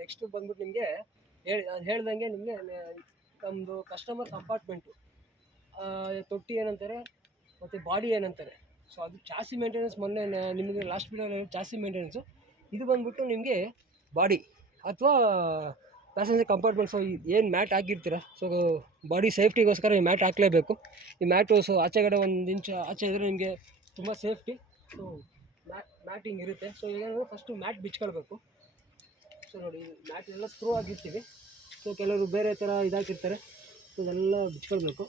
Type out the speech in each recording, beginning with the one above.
Next ಬಂದ್ಬಿಟ್ಟು ನಿಮಗೆ ನಾನು ಹೇಳ್ದಂಗೆ ನಿಮಗೆ ನಮ್ಮದು ಕಸ್ಟಮರ್ ಕಂಪಾರ್ಟ್ಮೆಂಟು ತೊಟ್ಟಿ ಏನಂತಾರೆ ಮತ್ತು ಬಾಡಿ ಏನಂತಾರೆ. ಸೊ ಅದು ಚಾಸಿ ಮೇಂಟೆನೆನ್ಸ್ ಮೊನ್ನೆ ನಿಮಗೆ ಲಾಸ್ಟ್ ವೀಡಿಯೋದಲ್ಲಿ ಚಾಸಿ ಮೇಂಟೆನೆನ್ಸು. ಇದು ಬಂದ್ಬಿಟ್ಟು ನಿಮಗೆ ಬಾಡಿ ಅಥವಾ ಪ್ಯಾಸೆಂಜರ್ ಕಂಪಾರ್ಟ್ಮೆಂಟ್. ಸೊ ಏನು ಮ್ಯಾಟ್ ಹಾಕಿರ್ತೀರ, ಸೊ ಬಾಡಿ ಸೇಫ್ಟಿಗೋಸ್ಕರ ಈ ಮ್ಯಾಟ್ ಹಾಕಲೇಬೇಕು. ಈ ಮ್ಯಾಟು ಸೊ ಆಚೆಗಡೆ 1 ಇಂಚ್ ಆಚೆ ಇದ್ದರೆ ನಿಮಗೆ ತುಂಬ ಸೇಫ್ಟಿ. ಸೊ ಮ್ಯಾಟಿಂಗ್ ಇರುತ್ತೆ. ಸೊ ಏನಂದರೆ ಫಸ್ಟು ಮ್ಯಾಟ್ ಬಿಚ್ಕೊಳ್ಬೇಕು. ಸೊ ನೋಡಿ, ಮ್ಯಾಟ್ ಎಲ್ಲ ಸ್ಕ್ರೂ ಆಗಿರ್ತೀವಿ. ಸೊ ಕೆಲವರು ಬೇರೆ ಥರ ಇದಾಕಿರ್ತಾರೆ. ಸೊ ಇದೆಲ್ಲ ಬಿಚ್ಕೊಳ್ಬೇಕು.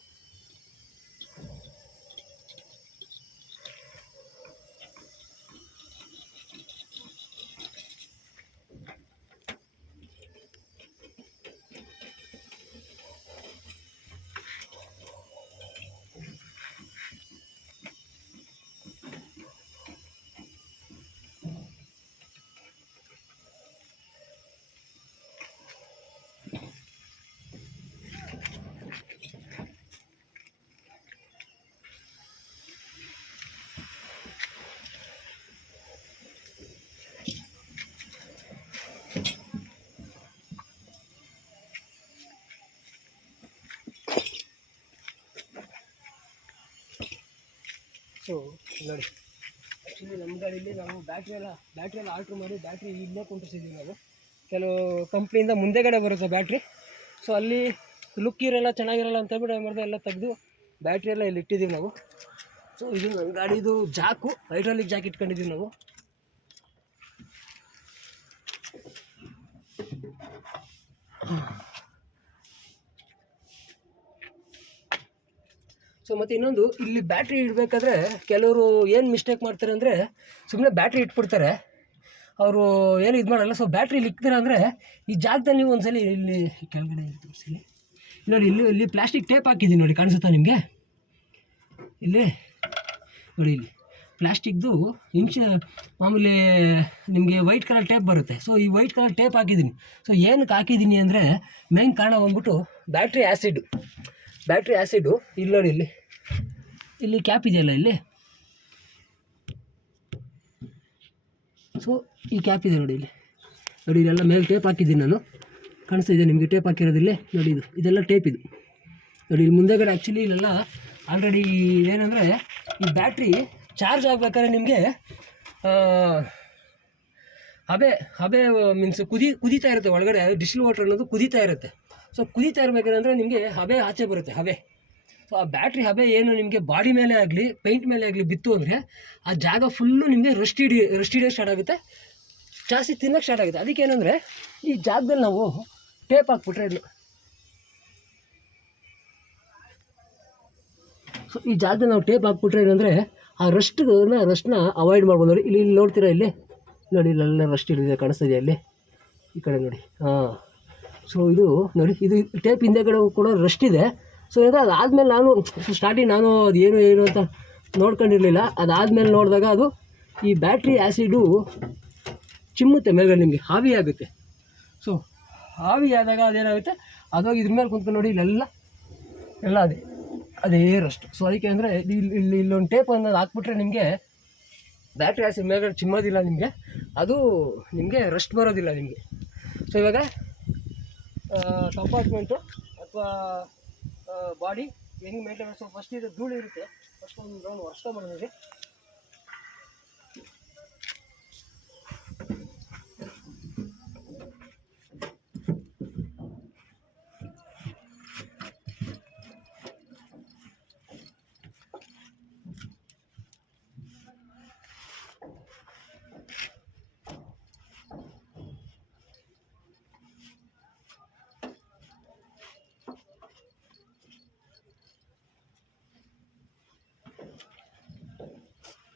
ಸೊ ನೋಡಿ, ಆ್ಯಕ್ಚುಲಿ ನಮ್ಮ ಗಾಡೀಲಿ ನಾವು ಬ್ಯಾಟ್ರಿ ಎಲ್ಲ ಆಲ್ಟ್ರ್ ಮಾಡಿ ಬ್ಯಾಟ್ರಿ ಇಲ್ಲೇ ಕುಂಟಿಸಿದ್ದೀವಿ ನಾವು. ಕೆಲವು ಕಂಪ್ನಿಯಿಂದ ಮುಂದೆಗಡೆ ಬರುತ್ತೆ ಬ್ಯಾಟ್ರಿ. ಸೊ ಅಲ್ಲಿ ಲುಕ್ ಇರೋಲ್ಲ, ಚೆನ್ನಾಗಿರಲ್ಲ ಅಂತ ಹೇಳ್ಬಿಟ್ಟು ಏನು ಮಾಡಿದೆ, ಎಲ್ಲ ತೆಗೆದು ಬ್ಯಾಟ್ರಿ ಎಲ್ಲ ಇಲ್ಲಿ ಇಟ್ಟಿದ್ದೀವಿ ನಾವು. ಸೊ ಇದು ನನ್ನ ಗಾಡಿದು ಜಾಕು, ಹೈಡ್ರಾಲಿಕ್ ಜಾಕ್ ಇಟ್ಕೊಂಡಿದ್ದೀವಿ ನಾವು. ಸೊ ಮತ್ತು ಇನ್ನೊಂದು, ಇಲ್ಲಿ ಬ್ಯಾಟ್ರಿ ಇಡಬೇಕಾದ್ರೆ ಕೆಲವರು ಏನು ಮಿಸ್ಟೇಕ್ ಮಾಡ್ತಾರೆ ಅಂದರೆ ಸುಮ್ಮನೆ ಬ್ಯಾಟ್ರಿ ಇಟ್ಬಿಡ್ತಾರೆ, ಅವರು ಏನು ಇದು ಮಾಡಲ್ಲ. ಸೊ ಬ್ಯಾಟ್ರಿ ಇಲ್ಲಿ ಇಕ್ತೀರ ಅಂದರೆ ಈ ಜಾಗದಲ್ಲಿ ನೀವು ಒಂದ್ಸಲಿ ಇಲ್ಲಿ ಕೆಳಗಡೆ ತೋರಿಸಿ ನೋಡಿ, ಇಲ್ಲಿ ಪ್ಲಾಸ್ಟಿಕ್ ಟೇಪ್ ಹಾಕಿದ್ದೀನಿ ನೋಡಿ, ಕಾಣಿಸುತ್ತಾ ನಿಮಗೆ? ಇಲ್ಲಿ ನೋಡಿ, ಇಲ್ಲಿ ಪ್ಲಾಸ್ಟಿಕ್ದು ಮಾಮೂಲಿ ನಿಮಗೆ ವೈಟ್ ಕಲರ್ ಟೇಪ್ ಬರುತ್ತೆ. ಸೊ ಈ ವೈಟ್ ಕಲರ್ ಟೇಪ್ ಹಾಕಿದ್ದೀನಿ. ಸೊ ಏನಕ್ಕೆ ಹಾಕಿದ್ದೀನಿ ಅಂದರೆ ಮೇನ್ ಕಾರಣ ಬಂದ್ಬಿಟ್ಟು ಬ್ಯಾಟ್ರಿ ಆ್ಯಸಿಡು ಇಲ್ಲಿ ನೋಡಿ, ಇಲ್ಲಿ ಕ್ಯಾಪ್ ಇದೆಯಲ್ಲ ಇಲ್ಲಿ. ಸೊ ಈ ಕ್ಯಾಪ್ ಇದೆ ನೋಡಿ, ಇಲ್ಲಿ ನೋಡಿ, ಇದೆಲ್ಲ ಮೇಲೆ ಟೇಪ್ ಹಾಕಿದ್ದೀನಿ ನಾನು, ಕಾಣಿಸ್ತಿದೆ ನಿಮಗೆ ಟೇಪ್ ಹಾಕಿರೋದಿಲ್ಲ ನೋಡಿ. ಇದೆಲ್ಲ ಟೇಪ್ ಇದು ನೋಡಿ. ಇಲ್ಲಿ ಮುಂದೆಗಡೆ ಆ್ಯಕ್ಚುಲಿ ಇಲ್ಲೆಲ್ಲ ಆಲ್ರೆಡಿ ಏನಂದರೆ ಈ ಬ್ಯಾಟ್ರಿ ಚಾರ್ಜ್ ಆಗಬೇಕಾದ್ರೆ ನಿಮಗೆ ಹಬೆ ಮೀನ್ಸ್ ಕುದೀತಾ ಇರುತ್ತೆ ಒಳಗಡೆ. ಡಿಸ್ಟಿಲ್ ವಾಟರ್ ಅನ್ನೋದು ಕುದೀತಾ ಇರುತ್ತೆ. ಸೊ ಕುದೀತಾ ಇರಬೇಕಂದ್ರೆ ನಿಮಗೆ ಹಬೆ ಆಚೆ ಬರುತ್ತೆ, ಹಬೆ. ಸೊ ಆ ಬ್ಯಾಟ್ರಿ ಹಬೆ ಏನು ನಿಮಗೆ ಬಾಡಿ ಮೇಲೆ ಆಗಲಿ ಪೇಂಟ್ ಮೇಲೆ ಆಗಲಿ ಬಿತ್ತು ಅಂದರೆ ಆ ಜಾಗ ಫುಲ್ಲು ನಿಮಗೆ ರಸ್ಟ್ ಹಿಡಿಯೋಕ್ಕೆ ಸ್ಟಾರ್ಟ್ ಆಗುತ್ತೆ, ಜಾಸ್ತಿ ತಿನ್ನೋಕ್ಕೆ ಸ್ಟಾರ್ಟ್ ಆಗುತ್ತೆ. ಅದಕ್ಕೆ ಏನಂದರೆ ಈ ಜಾಗದಲ್ಲಿ ನಾವು ಟೇಪ್ ಹಾಕ್ಬಿಟ್ರೆ ಸೊ ಈ ಜಾಗದಲ್ಲಿ ನಾವು ಟೇಪ್ ಹಾಕ್ಬಿಟ್ರೆ ಏನಂದರೆ ಆ ರಸ್ಟ್ನ ಅವಾಯ್ಡ್ ಮಾಡ್ಬೋದು. ನೋಡಿ, ಇಲ್ಲಿ ನೋಡ್ತೀರಾ, ಇಲ್ಲಿ ನೋಡಿ, ಇಲ್ಲೆಲ್ಲ ರಸ್ಟ್ ಹಿಡಿದಿದೆ, ಕಾಣಿಸ್ತಾ ಇದೆಯಾ ಇಲ್ಲಿ ಈ ಕಡೆ ನೋಡಿ. ಸೊ ಇದು ನೋಡಿ, ಇದು ಟೇಪ್ ಹಿಂದೆಗಡೆ ಕೂಡ ರಸ್ಟ್ ಇದೆ. ಸೊ ಅದಾದಮೇಲೆ ನಾನು ಅದು ಏನು ಅಂತ ನೋಡ್ಕೊಂಡಿರಲಿಲ್ಲ. ಅದಾದಮೇಲೆ ನೋಡಿದಾಗ ಅದು ಈ ಬ್ಯಾಟ್ರಿ ಆ್ಯಸಿಡು ಚಿಮ್ಮುತ್ತೆ ಮೇಲ್ಗಡೆ, ನಿಮಗೆ ಹಾವಿ ಆಗುತ್ತೆ. ಸೊ ಹಾವಿ ಆದಾಗ ಅದೇನಾಗುತ್ತೆ, ಅದಾಗ ಇದ್ರ ಮೇಲೆ ಕುಂತ್ಕೊಂಡು ನೋಡಿ, ಎಲ್ಲ ಅದೇ ರಸ್ಟ್. ಸೊ ಅದಕ್ಕೆ ಅಂದರೆ ಇಲ್ಲೊಂದು ಟೇಪ್ ಅನ್ನೋದು ಹಾಕ್ಬಿಟ್ರೆ ನಿಮಗೆ ಬ್ಯಾಟ್ರಿ ಆ್ಯಸಿಡ್ ಮೇಲ್ಗಡೆ ಚಿಮ್ಮೋದಿಲ್ಲ ನಿಮಗೆ, ಅದು ನಿಮಗೆ ರಸ್ಟ್ ಬರೋದಿಲ್ಲ ನಿಮಗೆ. ಸೊ ಇವಾಗ ಕಂಪಾರ್ಟ್ಮೆಂಟು ಅಥವಾ ಬಾಡಿ ಹೆಂಗೆ ಮೇಂಟೆನೆನ್ಸು, ಫಸ್ಟ್ ಇದು ಧೂಳು ಇರುತ್ತೆ, ಫಸ್ಟ್ ಒಂದು ರೌಂಡ್ ಒರೆಸ್ಕೊಂಬಂದಿದೆ.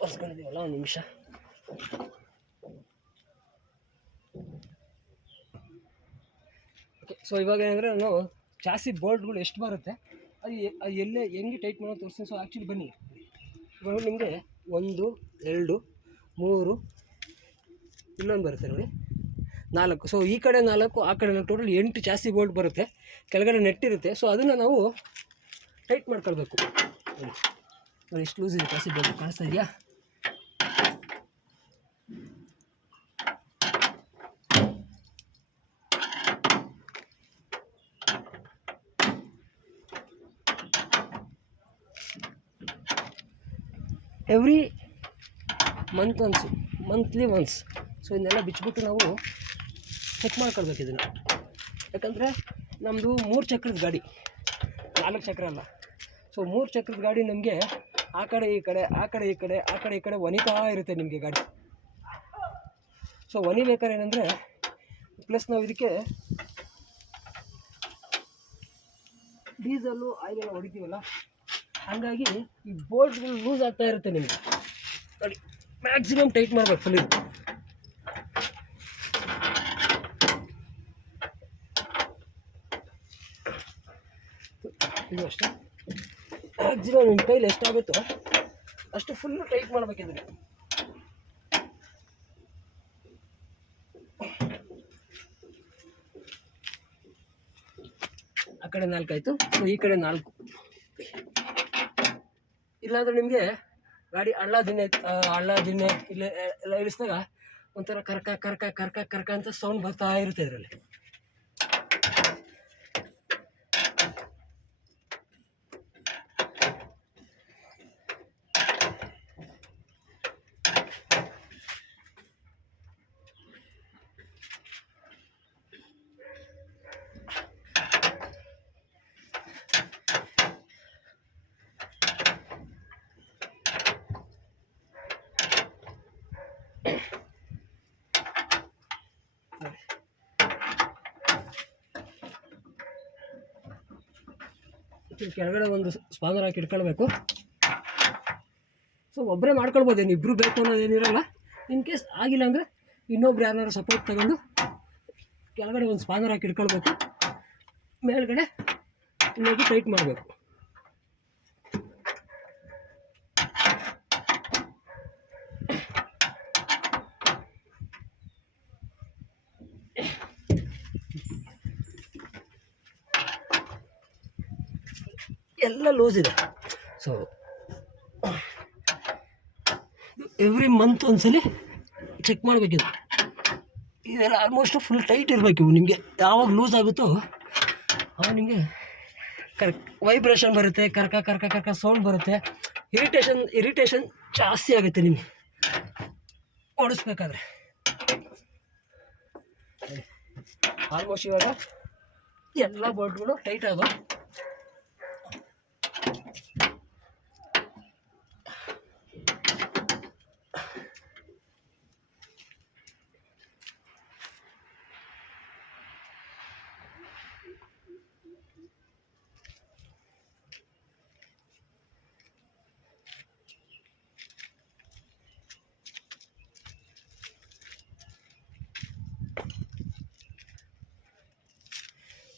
ಒರೆಸ್ಕೊಂಡಿದ್ದೀವಲ್ಲ, ಒಂದು ನಿಮಿಷ. ಓಕೆ. ಸೊ ಇವಾಗ ಏನಂದರೆ ನಾನು ಚಾಸಿ ಬೋಲ್ಟ್ಗಳು ಎಷ್ಟು ಬರುತ್ತೆ ಅದು ಎಲ್ಲೇ ಹೆಂಗೆ ಟೈಟ್ ಮಾಡೋದು ತೋರಿಸ್ತೀನಿ. ಸೊ ಆ್ಯಕ್ಚುಲಿ ಬನ್ನಿ, ಇವಾಗ ನಿಮಗೆ 1 2 3 ಇನ್ನೊಂದು ಬರುತ್ತೆ ನೋಡಿ, 4. ಸೊ ಈ ಕಡೆ 4, ಆ ಕಡೆ ಟೋಟಲ್ 8 ಚಾಸಿ ಬೋಲ್ಟ್ ಬರುತ್ತೆ. ಕೆಳಗಡೆ ನೆಟ್ ಇರುತ್ತೆ. ಸೊ ಅದನ್ನು ನಾವು ಟೈಟ್ ಮಾಡ್ಕೊಳ್ಬೇಕು. ನೋಡಿ, ಎಷ್ಟು ಲೂಸ್ ಇದೆ ಚಾಸಿ ಬೋಲ್ಟ್, ಕಾಣಿಸ್ತಾ ಇದೆಯಾ? Every monthly once. ಸೊ ಇದನ್ನೆಲ್ಲ ಬಿಚ್ಚಿಬಿಟ್ಟು ನಾವು ಚೆಕ್ ಮಾಡ್ಕೊಳ್ಬೇಕು ಇದನ್ನು. ಯಾಕಂದರೆ ನಮ್ಮದು 3 ಚಕ್ರದ ಗಾಡಿ, 4 ಚಕ್ರ ಅಲ್ಲ. ಸೊ 3 ಚಕ್ರದ ಗಾಡಿ ನಮಗೆ ಆ ಕಡೆ ಈ ಕಡೆ ಒನಿತಾ ಇರುತ್ತೆ ನಿಮಗೆ ಗಾಡಿ. ಸೊ ಒನಿಬೇಕಾದ್ರೆ ಏನಂದರೆ, ಪ್ಲಸ್ ನಾವು ಇದಕ್ಕೆ ಡೀಸಲ್ಲು ಆಯಿಲೆಲ್ಲ ಹೊಡಿತೀವಲ್ಲ, ಹಾಗಾಗಿ ಈ ಬೋಲ್ಟ್ಗಳು ಲೂಸ್ ಆಗ್ತಾ ಇರುತ್ತೆ ನಿಮಗೆ. ನೋಡಿ, ಮ್ಯಾಕ್ಸಿಮಮ್ ಟೈಟ್ ಮಾಡಬೇಕು ಫುಲ್ ಇದು. ಇದು ಅಷ್ಟೇ, ಮ್ಯಾಕ್ಸಿಮಮ್ ನಿಮ್ಮ ಕೈಲಿ ಎಷ್ಟಾಗುತ್ತೋ ಅಷ್ಟು ಫುಲ್ಲು ಟೈಟ್ ಮಾಡಬೇಕಿದ್ರೆ. ಆ ಕಡೆ 4 ಆಯಿತು, ಸೊ ಈ ಕಡೆ 4. ಇಲ್ಲಾಂದರೆ ನಿಮಗೆ ಗಾಡಿ ಹಳ್ಳ ದಿನ್ನೆ ಇಲ್ಲೇ ಎಲ್ಲ ಇಳಿಸಿದಾಗ ಒಂಥರ ಕರ್ಕ ಅಂತ ಸೌಂಡ್ ಬರ್ತಾ ಇರುತ್ತೆ ಇದರಲ್ಲಿ. ಕೆಳಗಡೆ ಒಂದು ಸ್ಪಾನರ್ ಹಾಕಿ ಇಟ್ಕೊಳ್ಬೇಕು. ಸೊ ಒಬ್ಬರೇ ಮಾಡ್ಕೊಳ್ಬೋದೇನು, ಇಬ್ಬರು ಬೇಕು ಅನ್ನೋದೇನಿರಲ್ಲ. ಇನ್ ಕೇಸ್ ಆಗಿಲ್ಲ ಅಂದರೆ ಇನ್ನೊಬ್ರು ಯಾರು ಸಪೋರ್ಟ್ ತಗೊಂಡು ಕೆಳಗಡೆ ಒಂದು ಸ್ಪಾನರ್ ಹಾಕಿ ಇಟ್ಕೊಳ್ಬೇಕು, ಮೇಲ್ಗಡೆ ಇನ್ನೊಂದು ಟೈಟ್ ಮಾಡಬೇಕು. ಎಲ್ಲ ಲೂಸ್ ಇದೆ. ಸೊ ಎವ್ರಿ ಮಂತ್ ಒಂದ್ಸಲಿ ಚೆಕ್ ಮಾಡಬೇಕಿದೆ. ಇದೆಲ್ಲ ಆಲ್ಮೋಸ್ಟ್ ಫುಲ್ ಟೈಟ್ ಇರಬೇಕು. ಇವು ನಿಮಗೆ ಯಾವಾಗ ಲೂಸ್ ಆಗುತ್ತೋ ಅವಾಗ ನಿಮಗೆ ವೈಬ್ರೇಷನ್ ಬರುತ್ತೆ, ಕರ್ಕ ಸೌಂಡ್ ಬರುತ್ತೆ, ಇರಿಟೇಷನ್ ಜಾಸ್ತಿ ಆಗುತ್ತೆ ನಿಮಗೆ ಓಡಿಸ್ಬೇಕಾದ್ರೆ. ಆಲ್ಮೋಸ್ಟ್ ಇವಾಗ ಎಲ್ಲ ಬೋಲ್ಟ್ಗಳು ಟೈಟ್ ಆಗೋ.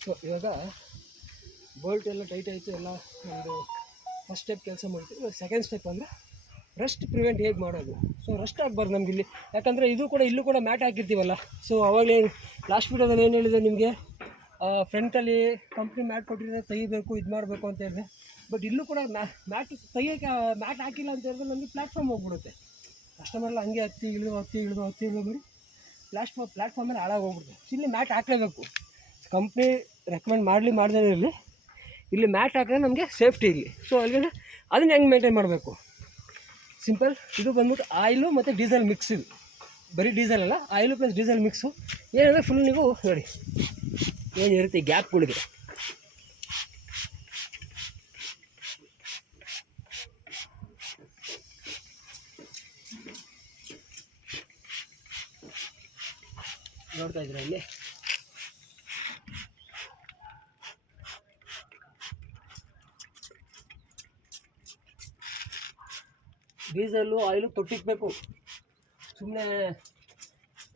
ಸೊ ಇವಾಗ ಬೋಲ್ಟ್ ಎಲ್ಲ ಟೈಟ್ ಆಯಿತು, ಎಲ್ಲ ಒಂದು ಫಸ್ಟ್ ಸ್ಟೆಪ್ ಕೆಲಸ ಮಾಡ್ತೀವಿ. ಇವಾಗ ಸೆಕೆಂಡ್ ಸ್ಟೆಪ್ ಅಂದರೆ ರಸ್ಟ್ ಪ್ರಿವೆಂಟ್ ಹೇಗೆ ಮಾಡೋದು. ಸೊ ರಸ್ಟ್ ಆಗಬಾರ್ದು ನಮ್ಗೆ ಇಲ್ಲಿ, ಯಾಕಂದರೆ ಇಲ್ಲೂ ಕೂಡ ಮ್ಯಾಟ್ ಹಾಕಿರ್ತೀವಲ್ಲ. ಸೊ ಅವಾಗಲೇ ಲಾಸ್ಟ್ ವೀಡಿಯೋದಲ್ಲಿ ಏನು ಹೇಳಿದೆ ನಿಮಗೆ, ಫ್ರಂಟಲ್ಲಿ ಕಂಪ್ನಿ ಮ್ಯಾಟ್ ಕೊಟ್ಟಿದ್ರೆ ತೆಗಿಬೇಕು, ಇದು ಮಾಡಬೇಕು ಅಂತ ಹೇಳಿದೆ. ಬಟ್ ಇಲ್ಲೂ ಕೂಡ ತೆಗಿಯೋಕ್ಕೆ ಮ್ಯಾಟ್ ಹಾಕಿಲ್ಲ ಅಂತ ಹೇಳಿದ್ರೆ ನಮಗೆ ಪ್ಲ್ಯಾಟ್ಫಾರ್ಮ್ ಹೋಗ್ಬಿಡುತ್ತೆ. ಕಸ್ಟಮರ್ಲ್ಲ ಹಂಗೆ ಹತ್ತಿ ಇಳಿದು ಮಾಡಿ ಪ್ಲ್ಯಾಟ್ಫಾರ್ಮ್ ಮೇಲೆ ಹಾಳಾಗಿ ಹೋಗ್ಬಿಡುತ್ತೆ. ಇಲ್ಲಿ ಮ್ಯಾಟ್ ಹಾಕಲೇಬೇಕು. ಕಂಪ್ನಿ ರೆಕಮೆಂಡ್ ಮಾಡದೇ ಇರಲಿ, ಇಲ್ಲಿ ಮ್ಯಾಟ್ ಹಾಕಿದ್ರೆ ನಮಗೆ ಸೇಫ್ಟಿ ಇಲ್ಲಿ. ಸೊ ಅಲ್ಲಿಗೆ ಅದನ್ನ ಹೆಂಗೆ ಮೇಂಟೈನ್ ಮಾಡಬೇಕು, ಸಿಂಪಲ್. ಇದು ಬಂದ್ಬಿಟ್ಟು ಆಯಿಲು ಮತ್ತು ಡೀಸೆಲ್ ಮಿಕ್ಸ್. ಇದು ಬರೀ ಡೀಸೆಲ್ ಅಲ್ಲ, ಆಯಿಲು ಪ್ಲಸ್ ಡೀಸೆಲ್ ಮಿಕ್ಸು. ಏನಂದರೆ ಫುಲ್ ನೀವು ನೋಡಿ ಏನಿರುತ್ತೆ ಗ್ಯಾಪ್ಗಳಿಗೆ. ನೋಡ್ತಾ ಇದ್ದೀರಾ ಇಲ್ಲಿ ಡೀಸೆಲ್ಲು ಆಯಿಲು ತೊಟ್ಟಿಕ್ಬೇಕು.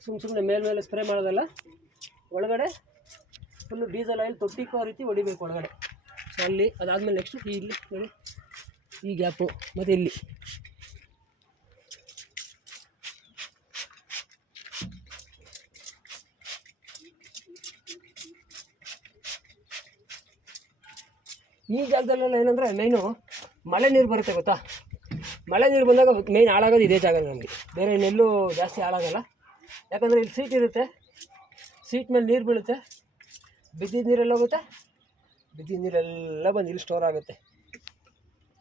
ಸುಮ್ಮನೆ ಮೇಲೆ ಸ್ಪ್ರೇ ಮಾಡೋದಲ್ಲ, ಒಳಗಡೆ ಫುಲ್ಲು ಡೀಸೆಲ್ ಆಯಿಲ್ ತೊಟ್ಟಿಕ್ಕೋ ರೀತಿ ಹೊಡಿಬೇಕು ಒಳಗಡೆ. ಸೊ ಅಲ್ಲಿ ಅದಾದಮೇಲೆ ನೆಕ್ಸ್ಟು ಇಲ್ಲಿ ನೋಡಿ ಈ ಗ್ಯಾಪು ಮತ್ತು ಇಲ್ಲಿ ಈ ಜಾಗದಲ್ಲೆಲ್ಲ ಏನಂದರೆ ಮೇಯ್ನು ಮಳೆ ನೀರು ಬರುತ್ತೆ ಗೊತ್ತಾ. ಮಳೆ ನೀರು ಬಂದಾಗ ಮೇಯ್ನ್ ಹಾಳಾಗೋದು ಇದೇ ಜಾಗ ನಮಗೆ, ಬೇರೆ ಇನ್ನೆಲ್ಲೂ ಜಾಸ್ತಿ ಹಾಳಾಗಲ್ಲ. ಯಾಕಂದರೆ ಇಲ್ಲಿ ಸೀಟ್ ಇರುತ್ತೆ, ಸೀಟ್ ಮೇಲೆ ನೀರು ಬೀಳುತ್ತೆ, ಬಿದ್ದಿದ್ದ ನೀರೆಲ್ಲ ಹೋಗುತ್ತೆ, ಬಿದ್ದಿದ್ದ ನೀರೆಲ್ಲ ಬಂದು ಇಲ್ಲಿ ಸ್ಟೋರ್ ಆಗುತ್ತೆ.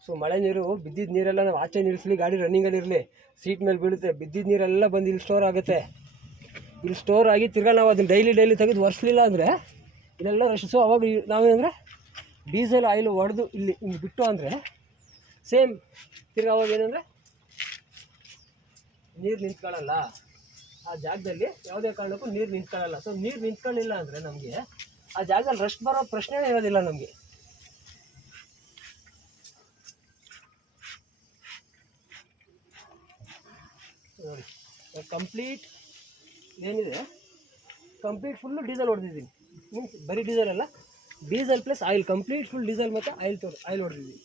ಸೊ ಮಳೆ ನೀರು ಬಿದ್ದಿದ್ದ ನೀರೆಲ್ಲ ನಾವು ಆಚೆ ನಿಲ್ಲಿಸಲಿ, ಗಾಡಿ ರನ್ನಿಂಗಲ್ಲಿರಲಿ, ಸೀಟ್ ಮೇಲೆ ಬೀಳುತ್ತೆ, ಬಿದ್ದಿದ್ದ ನೀರೆಲ್ಲ ಬಂದು ಇಲ್ಲಿ ಸ್ಟೋರ್ ಆಗುತ್ತೆ. ಇಲ್ಲಿ ಸ್ಟೋರ್ ಆಗಿ ತಿರ್ಗಾ ನಾವು ಅದನ್ನು ಡೈಲಿ ತೆಗೆದು ಒರೆಸಲಿಲ್ಲ ಅಂದರೆ ಇಲ್ಲೆಲ್ಲ ರಶ್. ಸೊ ಅವಾಗ ನಾವೇನಂದರೆ ಡೀಸೆಲ್ ಆಯಿಲ್ ಹೊಡೆದು ಇಲ್ಲಿ ಹಿಂಗೆ ಬಿಟ್ಟು ಅಂದರೆ ಸೇಮ್ ತಿರ್ಗಾ ಅವಾಗ ಏನಂದರೆ ನೀರು ನಿಂತ್ಕೊಳ್ಳಲ್ಲ ಆ ಜಾಗದಲ್ಲಿ, ಯಾವುದೇ ಕಾರಣಕ್ಕೂ ನೀರು ನಿಂತ್ಕೊಳ್ಳಲ್ಲ. ಸೊ ನೀರು ನಿಂತ್ಕೊಳ್ಳಿಲ್ಲ ಅಂದರೆ ನಮಗೆ ಆ ಜಾಗದಲ್ಲಿ ರಶ್ ಬರೋ ಪ್ರಶ್ನೆನೇ ಇರೋದಿಲ್ಲ ನಮಗೆ. ನೋಡಿ ಕಂಪ್ಲೀಟ್ ಏನಿದೆ ಕಂಪ್ಲೀಟ್ ಫುಲ್ಲು ಡೀಸೆಲ್ ಹೊಡೆದಿದ್ದೀನಿ. ಮೀನ್ಸ್ ಬರೀ ಡೀಸೆಲ್ ಅಲ್ಲ, diesel plus oil, complete full diesel ಮತ್ತು ಆಯಿಲ್ ಹೊಡೆದಿದ್ದೀನಿ.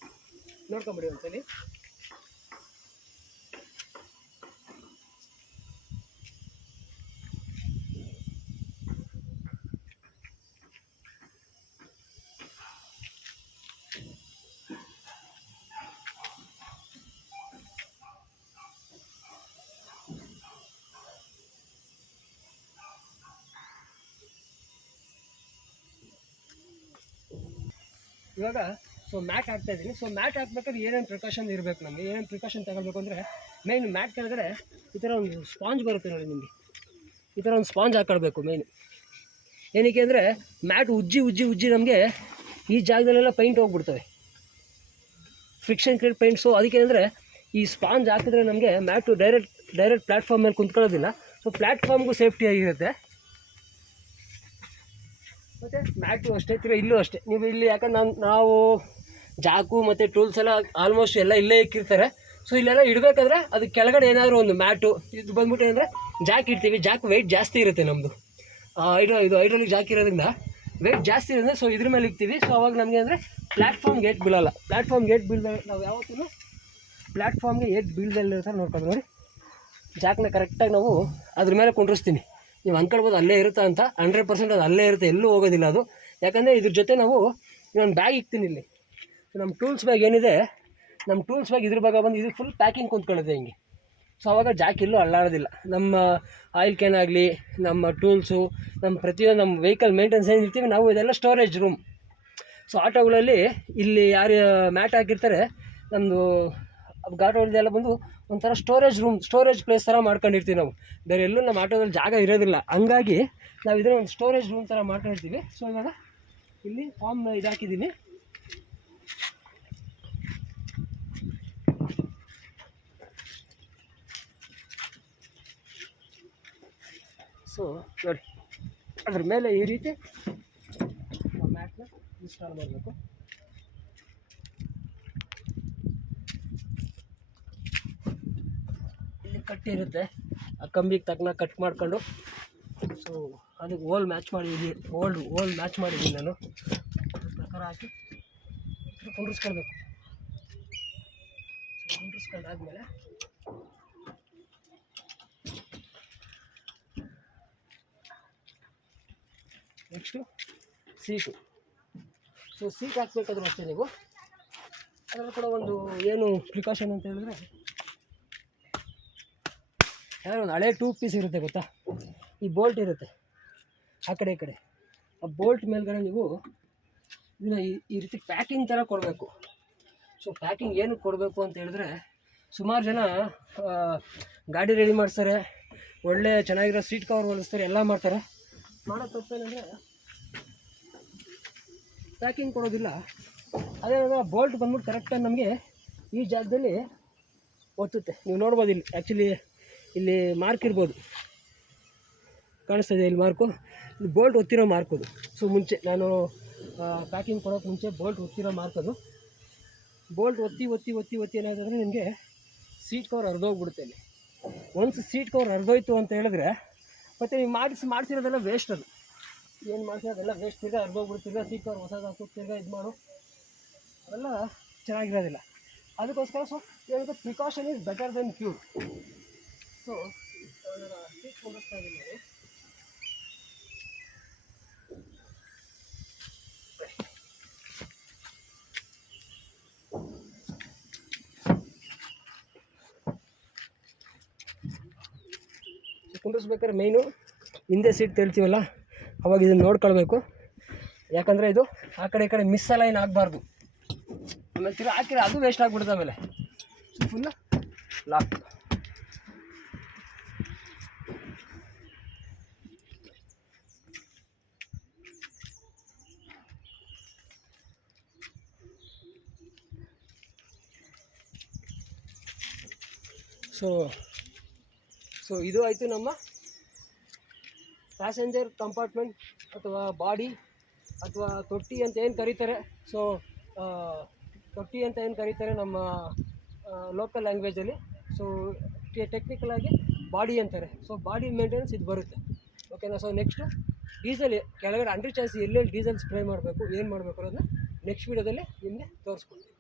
ನೋಡ್ಕೊಂಬಿಡಿ ಒಂದ್ಸಲಿ. ಇವಾಗ ಸೊ ಮ್ಯಾಟ್ ಹಾಕ್ತಾಯಿದ್ದೀನಿ. ಸೊ ಮ್ಯಾಟ್ ಹಾಕ್ಬೇಕಾದ್ರೆ ಏನೇನು ಪ್ರಿಕಾಷನ್ ಇರಬೇಕು, ನಮಗೆ ಏನೇನು ಪ್ರಿಕಾಷನ್ ತಗೊಳ್ಬೇಕು ಅಂದರೆ ಮೇಯ್ನ್ ಮ್ಯಾಟ್ ಕೆಳಗಡೆ ಈ ಥರ ಒಂದು ಸ್ಪಾಂಜ್ ಬರುತ್ತೆ ನೋಡಿ ನಿಮಗೆ, ಈ ಥರ ಒಂದು ಸ್ಪಾಂಜ್ ಹಾಕೊಳ್ಬೇಕು ಮೇಯ್ನು. ಏನಕ್ಕೆ ಅಂದರೆ ಮ್ಯಾಟ್ ಉಜ್ಜಿ ನಮಗೆ ಈ ಜಾಗದಲ್ಲೆಲ್ಲ ಪೈಂಟ್ ಹೋಗ್ಬಿಡ್ತವೆ, ಫ್ರಿಕ್ಷನ್ ಕ್ರಿಯೇಟ್ ಪೈಂಟ್. ಸೊ ಅದಕ್ಕೇನೆಂದರೆ ಈ ಸ್ಪಾಂಜ್ ಹಾಕಿದ್ರೆ ನಮಗೆ ಮ್ಯಾಟು ಡೈರೆಕ್ಟ್ ಪ್ಲ್ಯಾಟ್ಫಾರ್ಮ್ ಮೇಲೆ ಕುಂತ್ಕೊಳ್ಳೋದಿಲ್ಲ. ಸೊ ಪ್ಲ್ಯಾಟ್ಫಾರ್ಮ್ಗೂ ಸೇಫ್ಟಿ ಆಗಿರುತ್ತೆ. ಮತ್ತು ಮ್ಯಾಟು ಅಷ್ಟೇ, ತಿರ್ಗಿ ಇಲ್ಲೂ ಅಷ್ಟೇ. ನೀವು ಇಲ್ಲಿ ಯಾಕಂದ್ರೆ ನಾವು ಜಾಕು ಮತ್ತು ಟೂಲ್ಸ್ ಎಲ್ಲ ಆಲ್ಮೋಸ್ಟ್ ಎಲ್ಲ ಇಲ್ಲೇ ಇಕ್ಕಿರ್ತಾರೆ. ಸೊ ಇಲ್ಲೆಲ್ಲ ಇಡಬೇಕಾದ್ರೆ ಅದು ಕೆಳಗಡೆ ಏನಾದರೂ ಒಂದು ಮ್ಯಾಟು ಇದು ಬಂದ್ಬಿಟ್ಟು ಏನಂದರೆ ಜಾಕ್ ಇಡ್ತೀವಿ. ಜಾಕ್ ವೆಯ್ಟ್ ಜಾಸ್ತಿ ಇರುತ್ತೆ ನಮ್ಮದು, ಇದು ಹೈಡ್ರಾಲಿಕ್ ಜಾಕ್ ಇರೋದ್ರಿಂದ ವೆಯ್ಟ್ ಜಾಸ್ತಿ ಇರುತ್ತೆ. ಸೊ ಇದ್ರ ಮೇಲೆ ಇಕ್ತೀವಿ. ಸೊ ಅವಾಗ ನಮಗೆ ಅಂದರೆ ಪ್ಲ್ಯಾಟ್ಫಾರ್ಮ್ಗೆ ಏಟ್ ಬೀಳಲ್ಲ. ಪ್ಲ್ಯಾಟ್ಫಾರ್ಮ್ಗೆ ಏಟ್ ಬೀಳ್ದೆ ನಾವು ಯಾವತ್ತೂ ಪ್ಲ್ಯಾಟ್ಫಾರ್ಮ್ಗೆ ಏಟ್ ಬೀಳ್ದಲ್ಲಿರೋ ಥರ ನೋಡ್ಕೊಂಡು ನೋಡಿ ಜಾಕ್ನ ಕರೆಕ್ಟಾಗಿ ನಾವು ಅದ್ರ ಮೇಲೆ ಕುಂಡ್ರಿಸ್ತೀನಿ. ನೀವು ಅಂದ್ಕೊಳ್ಬೋದು ಅಲ್ಲೇ ಇರುತ್ತೆ ಅಂತ. 100% ಅದು ಅಲ್ಲೇ ಇರುತ್ತೆ, ಎಲ್ಲೂ ಹೋಗೋದಿಲ್ಲ ಅದು. ಯಾಕಂದರೆ ಇದ್ರ ಜೊತೆ ನಾವು ಇನ್ನೊಂದು ಬ್ಯಾಗ್ ಇಕ್ತೀನಿ ಇಲ್ಲಿ. ನಮ್ಮ ಟೂಲ್ಸ್ ಬ್ಯಾಗ್ ಏನಿದೆ, ನಮ್ಮ ಟೂಲ್ಸ್ ಬ್ಯಾಗ್ ಇದ್ರ ಭಾಗ ಬಂದು ಇದು ಫುಲ್ ಪ್ಯಾಕಿಂಗ್ ಕುಂತ್ಕೊಳ್ಳುತ್ತೆ ಹಿಂಗೆ. ಸೊ ಆವಾಗ ಜಾಕ್ ಎಲ್ಲೂ ಅಲ್ಲಾಡೋದಿಲ್ಲ. ನಮ್ಮ ಆಯಿಲ್ ಕ್ಯಾನ್ ಆಗಲಿ, ನಮ್ಮ ಟೂಲ್ಸು, ನಮ್ಮ ಪ್ರತಿಯೊಂದು ನಮ್ಮ ವೆಹಿಕಲ್ ಮೇಂಟೆನೆನ್ಸ್ ಏನಿರ್ತೀವಿ ನಾವು, ಇದೆಲ್ಲ ಸ್ಟೋರೇಜ್ ರೂಮ್. ಸೊ ಆಟೋಗಳಲ್ಲಿ ಇಲ್ಲಿ ಯಾರು ಮ್ಯಾಟ್ ಹಾಕಿರ್ತಾರೆ, ನಮ್ಮದು ಗಾಟೋದೆಲ್ಲ ಬಂದು ಒಂಥರ ಸ್ಟೋರೇಜ್ ಪ್ಲೇಸ್ ಥರ ಮಾಡ್ಕೊಂಡಿರ್ತೀವಿ ನಾವು. ಬೇರೆ ಎಲ್ಲೂ ನಮ್ಮ ಆಟೋದಲ್ಲಿ ಜಾಗ ಇರೋದಿಲ್ಲ. ಹಂಗಾಗಿ ನಾವು ಇದನ್ನು ಒಂದು ಸ್ಟೋರೇಜ್ ರೂಮ್ ಥರ ಮಾಡ್ಕೊಂಡಿರ್ತೀವಿ. ಸೊ ಇವಾಗ ಇಲ್ಲಿ ಫಾರ್ಮ್ ಇದು ಹಾಕಿದ್ದೀನಿ. ಸೊ ನೋಡಿ ಅದ್ರ ಮೇಲೆ ಈ ರೀತಿ ಮ್ಯಾಟ್ನ ಇನ್ಸ್ಟಾಲ್ ಮಾಡಬೇಕು. ಇಲ್ಲಿ ಕಟ್ಟಿರುತ್ತೆ, ಆ ಕಂಬಿಗೆ ತಕ್ಕನ ಕಟ್ ಮಾಡ್ಕೊಂಡು, ಸೊ ಅದಕ್ಕೆ ಓಲ್ ಮ್ಯಾಚ್ ಮಾಡಿದ್ದೀನಿ ನಾನು. ಅದ್ರ ಪ್ರಕಾರ ಹಾಕಿ ಕುಂಡ್ರಿಸ್ಕೊಳ್ಬೇಕು. ಸೊ ಕುಂಡ್ರಿಸ್ಕೊಂಡಾದ್ಮೇಲೆ ನೆಕ್ಸ್ಟು ಸೀಟು. ಸೊ ಸೀಟ್ ಹಾಕ್ಬೇಕಾದ್ರೂ ಅಷ್ಟೇ ನೀವು ಅದರಲ್ಲಿ ಕೂಡ ಒಂದು ಏನು ಪ್ರಿಕಾಷನ್ ಅಂತ ಹೇಳಿದ್ರೆ, ಯಾರು ಒಂದು ಹಳೆ 2 ಪೀಸ್ ಇರುತ್ತೆ ಗೊತ್ತಾ, ಈ ಬೋಲ್ಟ್ ಇರುತ್ತೆ ಆ ಕಡೆ ಈ ಕಡೆ. ಆ ಬೋಲ್ಟ್ ಮೇಲ್ಗಡೆ ನೀವು ಇದನ್ನು ಈ ರೀತಿ ಪ್ಯಾಕಿಂಗ್ ಥರ ಕೊಡಬೇಕು. ಸೊ ಪ್ಯಾಕಿಂಗ್ ಏನಕ್ಕೆ ಕೊಡಬೇಕು ಅಂತ ಹೇಳಿದ್ರೆ, ಸುಮಾರು ಜನ ಗಾಡಿ ರೆಡಿ ಮಾಡಿಸ್ತಾರೆ, ಒಳ್ಳೆ ಚೆನ್ನಾಗಿರೋ ಸೀಟ್ ಕವರ್ ಹೊಲಿಸ್ತಾರೆ, ಎಲ್ಲ ಮಾಡ್ತಾರೆ. ಮಾಡೋ ತಪ್ಪೇನೆಂದರೆ ಪ್ಯಾಕಿಂಗ್ ಕೊಡೋದಿಲ್ಲ. ಅದೇನಾದ್ರೆ ಬೋಲ್ಟ್ ಬಂದ್ಬಿಟ್ಟು ಕರೆಕ್ಟಾಗಿ ನಮಗೆ ಈ ಜಾಗದಲ್ಲಿ ಒತ್ತುತ್ತೆ. ನೀವು ನೋಡ್ಬೋದು ಇಲ್ಲಿ ಆ್ಯಕ್ಚುಲಿ ಇಲ್ಲಿ ಮಾರ್ಕ್ ಇರ್ಬೋದು, ಕಾಣಿಸ್ತದೆ ಇಲ್ಲಿ ಮಾರ್ಕು. ಇದು ಬೋಲ್ಟ್ ಒತ್ತಿರೋ ಮಾರ್ಕ್ ಅದು. ಸೊ ಮುಂಚೆ ನಾನು ಪ್ಯಾಕಿಂಗ್ ಕೊಡೋಕ್ಕೆ ಮುಂಚೆ ಬೋಲ್ಟ್ ಒತ್ತಿರೋ ಮಾರ್ಕ್ ಅದು. ಬೋಲ್ಟ್ ಒತ್ತಿ ಏನಾಗುತ್ತೆ ನಿಮಗೆ ಸೀಟ್ ಕವರ್ ಹರಿದೋಗ್ಬಿಡುತ್ತೆ ಇಲ್ಲಿ. ಒನ್ಸ್ ಸೀಟ್ ಕವರ್ ಹರಿದೋಯ್ತು ಅಂತ ಹೇಳಿದ್ರೆ ಮತ್ತು ನೀವು ಮಾಡಿಸಿರೋದೆಲ್ಲ ವೇಸ್ಟ್. ಅದು ಏನು ಮಾಡಿಸಿರೋದೆಲ್ಲ ವೇಸ್ಟ್. ತಿರ್ಗಾ ಹರಿದೋಗ್ಬಿಡ್ತಿರ್ಗ ಸೀಟ್ ಕವರ್ ಹೊಸದು ಹಾಕಿ ತಿರ್ಗಾ ಇದು ಮಾಡು, ಅವೆಲ್ಲ ಚೆನ್ನಾಗಿರೋದಿಲ್ಲ. ಅದಕ್ಕೋಸ್ಕರ ಸೊ ಹೇಳಿದ್ರೆ precaution is better than cure. So seat ಕೊಂಡಿಸ್ತಾ ಇದ್ದೀನಿ ನಾನು. ಕುಂಡಿಸ್ಬೇಕಾದ್ರೆ ಮೇಯ್ನು ಹಿಂದೆ ಸೀಟ್ ತೇಳ್ತೀವಲ್ಲ ಅವಾಗ ಇದನ್ನು ನೋಡ್ಕೊಳ್ಬೇಕು. ಯಾಕಂದರೆ ಇದು ಆ ಕಡೆ ಈ ಕಡೆ ಮಿಸ್ ಅಲೈನ್ ಆಗಬಾರ್ದು. ಆಮೇಲೆ ತಿರ್ಗಿ ಹಾಕಿದ್ರೆ ಅದು ವೇಸ್ಟ್ ಆಗಿಬಿಡುತ್ತೆ ಆಮೇಲೆ. So full lock. ಸೊ ಇದು ಆಯಿತು ನಮ್ಮ ಪ್ಯಾಸೆಂಜರ್ ಕಂಪಾರ್ಟ್ಮೆಂಟ್ ಅಥವಾ ಬಾಡಿ ಅಥವಾ ತೊಟ್ಟಿ ಅಂತ ಏನು ಕರೀತಾರೆ. ಸೊ ತೊಟ್ಟಿ ಅಂತ ಏನು ಕರೀತಾರೆ ನಮ್ಮ ಲೋಕಲ್ ಲ್ಯಾಂಗ್ವೇಜಲ್ಲಿ. ಸೊ ಟೆಕ್ನಿಕಲಾಗಿ ಬಾಡಿ ಅಂತಾರೆ. ಸೊ ಬಾಡಿ ಮೇಂಟೆನೆನ್ಸ್ ಇದು ಬರುತ್ತೆ. ಓಕೆನಾ. ಸೊ ನೆಕ್ಸ್ಟು ಡೀಸೆಲ್ ಕೆಳಗಡೆ ಅಂಡರ್ ಚಾಸಿ ಎಲ್ಲೆಲ್ಲಿ ಡೀಸೆಲ್ ಸ್ಪ್ರೇ ಮಾಡಬೇಕು, ಏನು ಮಾಡಬೇಕು ಅನ್ನೋದನ್ನ ನೆಕ್ಸ್ಟ್ ವೀಡಿಯೋದಲ್ಲಿ ನಿಮಗೆ ತೋರಿಸ್ಕೊಡ್ತೀನಿ.